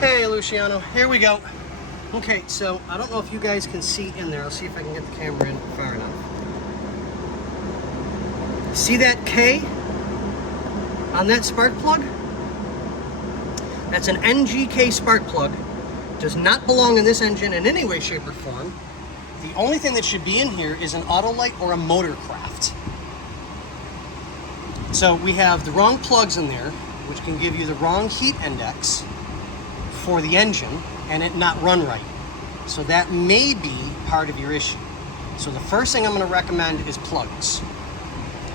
Hey, Luciano, here we go. Okay, so I don't know if you guys can see in there. I'll see if I can get the camera in far enough. See that K on that spark plug? That's an NGK spark plug. Does not belong in this engine in any way, shape, or form. The only thing that should be in here is an Autolite or a Motorcraft. So we have the wrong plugs in there, which can give you the wrong heat index for the engine and it not run right. So that may be part of your issue. So the first thing I'm going to recommend is plugs.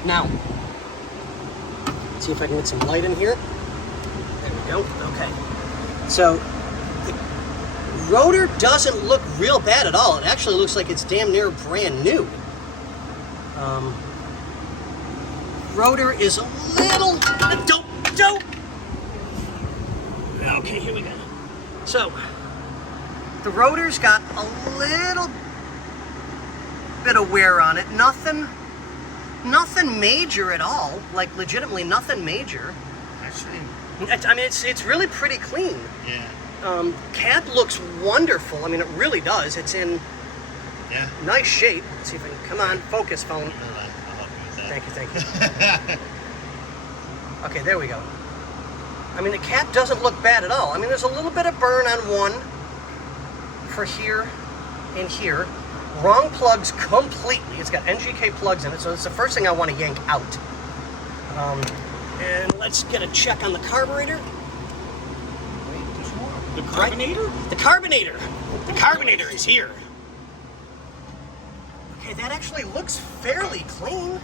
Now, let's see if I can get some light in here. There we go. Okay. So the rotor doesn't look real bad at all. It actually looks like it's damn near brand new. Rotor is a little... Don't! Okay, here we go. So, the rotor's got a little bit of wear on it. Nothing major at all. Like, legitimately nothing major. Actually, I mean, it's really pretty clean. yeah. Cab looks wonderful. I mean, it really does. It's in nice shape. Let's see if I can... Come on, focus, phone. I'll help you with that. Thank you. Okay, there we go. I mean, the cap doesn't look bad at all. I mean, there's a little bit of burn on one for here and here. Wrong plugs completely. It's got NGK plugs in it, so it's the first thing I want to yank out. And let's get a check on the carburetor. Wait, there's more. The carbonator? The carbonator. The carbonator is here. Okay, that actually looks fairly clean.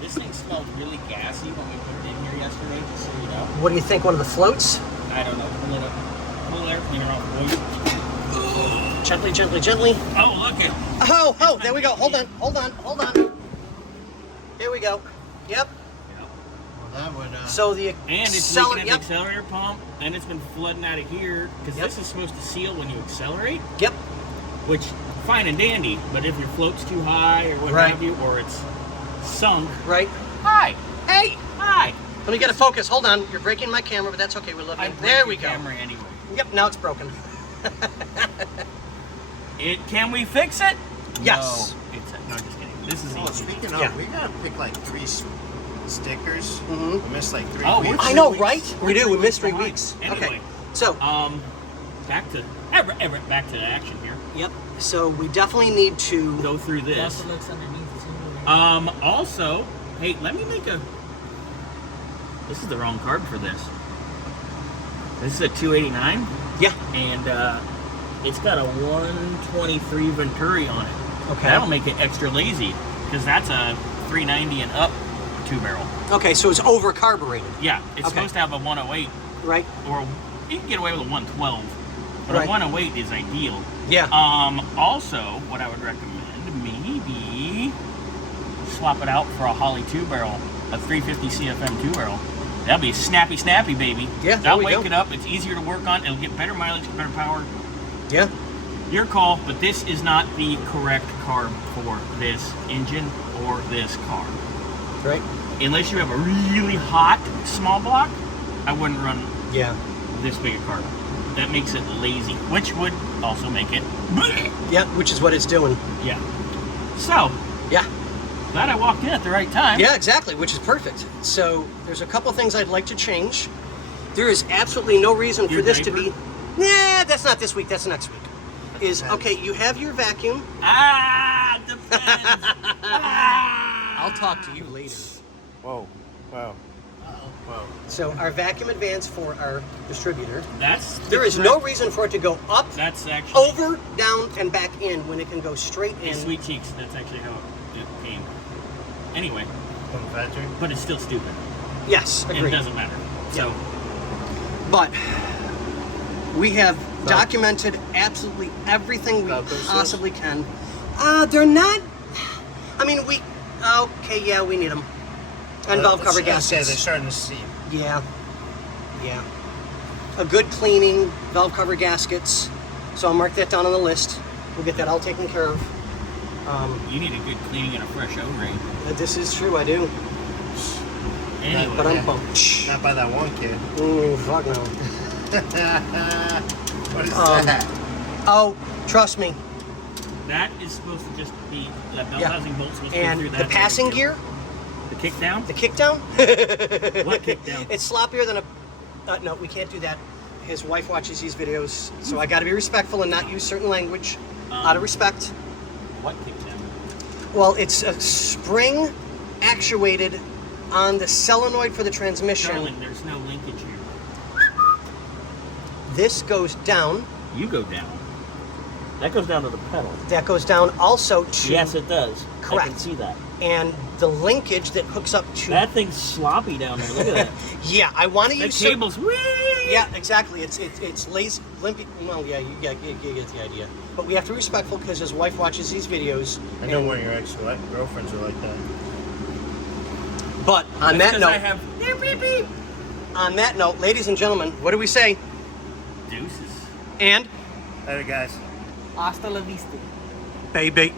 This thing smelled really gassy when we put it in here yesterday, just so you know. What do you think, one of the floats? I don't know. Pull the air cleaner off, boys. Gently, gently, gently. Oh, look it. Oh, there we go. Hold on. There we go. Yep. Well, that would. So the And it's leaking at the accelerator pump, and it's been flooding out of here, because this is supposed to seal when you accelerate. Yep. Which, fine and dandy, but if your float's too high or what have you, or it's sunk. Right. Hi. Hey. Hi. Let me get a focus. Hold on. You're breaking my camera, but that's okay. We're looking. There we go. Camera anyway. Yep. Now it's broken. Can we fix it? Yes. No, no, just kidding. This is easy. Speaking of, we gotta pick like 3 stickers. Mm-hmm. We missed like 3 Oh, weeks. I know, right? We do. We missed 3 weeks. Anyway, Okay. So. Back to the action here. Yep. So we definitely need to Go through this. Also, hey, let me make a. This is the wrong carb for this. This is a 289. Yeah. And it's got a 123 Venturi on it. Okay. That'll make it extra lazy because that's a 390 and up 2-barrel. Okay, so it's over carbureted. Yeah, it's supposed to have a 108, Right. or you can get away with a 112, but Right. a 108 is ideal. Yeah. Also, what I would recommend, maybe swap it out for a Holley 2-barrel, a 350 CFM 2-barrel. That'll be snappy, baby. Yeah, there That'll we wake go. it up. It's easier to work on. It'll get better mileage, better power. Yeah. Your call, but this is not the correct carb for this engine or this car. Right. Unless you have a really hot small block, I wouldn't run Yeah. this big a carb. That makes it lazy, which would also make it bleh. Yeah, which is what it's doing. Yeah. So, Yeah. glad I walked in at the right time. Yeah, exactly, which is perfect. So there's a couple things I'd like to change. There is absolutely no reason for Your this diaper? to be... Nah, that's not this week, that's next week. Okay, you have your vacuum. Depends. I'll talk to you later. Whoa. Wow. Whoa. So our vacuum advance for our distributor, There is no reason for it to go up, That's actually... over, down, and back in when it can go straight in. Sweet cheeks, that's actually how it came. Anyway, From the factory? but it's still stupid. Yes, It agreed. doesn't matter. So, But we have documented absolutely everything we possibly can. They're not... I mean, we... Okay, yeah, we need them. And valve cover gaskets. Yeah, they're starting to see. Yeah. Yeah. A good cleaning, valve cover gaskets. So I'll mark that down on the list. We'll get that all taken care of. you need a good cleaning and a fresh O-ring. This is true, I do. Anyway, But I'm pumped. Not by that one kid. Fuck no. What is that? Oh, trust me. That is supposed to just be that bell Yeah. housing bolt's supposed to be And through the that. passing gear, The kick down. the kick down. What kick down? It's sloppier than a. No, we can't do that. His wife watches these videos, so I got to be respectful and not use certain language out of respect. What kick down? Well, it's a spring actuated on the solenoid for the transmission. Darling, there's no linkage here. This goes down. You go down. That goes down to the pedal. That goes down also to. Yes, it does. I Correct. can see that. And the linkage that hooks up to. That thing's sloppy down there. Look at that. Yeah, I want to That use. cable's wee. Yeah, exactly. It's lazy, limpy. Well, yeah, you get the idea. But we have to be respectful because his wife watches these videos. I know one of your ex-girlfriends are like that. But on that Because note, I have beep beep beep. on that note, ladies and gentlemen, what do we say? Deuces. And Later, guys. Hasta la vista. baby.